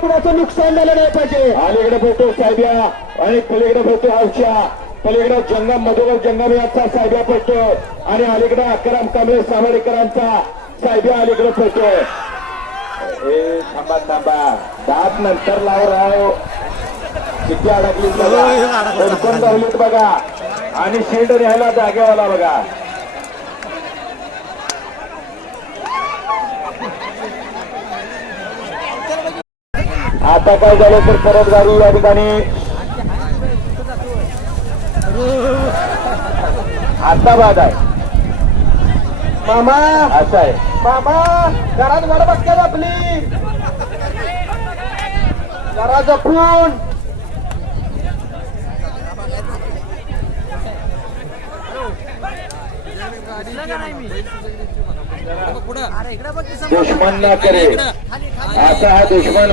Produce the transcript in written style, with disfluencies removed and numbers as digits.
कुणाचं नुकसान झालं नाही पाहिजे. अलीकडे बोलतो साहेब्या आणि पलीकडे बोलतो हौशा. पलीकडे जंगम मधोगर जंगम याचा साहेब्या पडतो आणि अलीकडे अकराम कांबळे सावडेकरांचा साहेब्या अलीकडे पडतोय. हे थांबा थांबा दात नंतर लाव राव. किती अडकलीत बघा कोण राहिलीत बघा आणि शेंड न्यायला जागेवाला बघा. आता काय झालं तर परत गाडी या ठिकाणी आता बाद आहे. मामा असं आहे मामा घरात वाट बघतात आपली जरा जपून. दुश्मन ना करे असा हा दुश्मन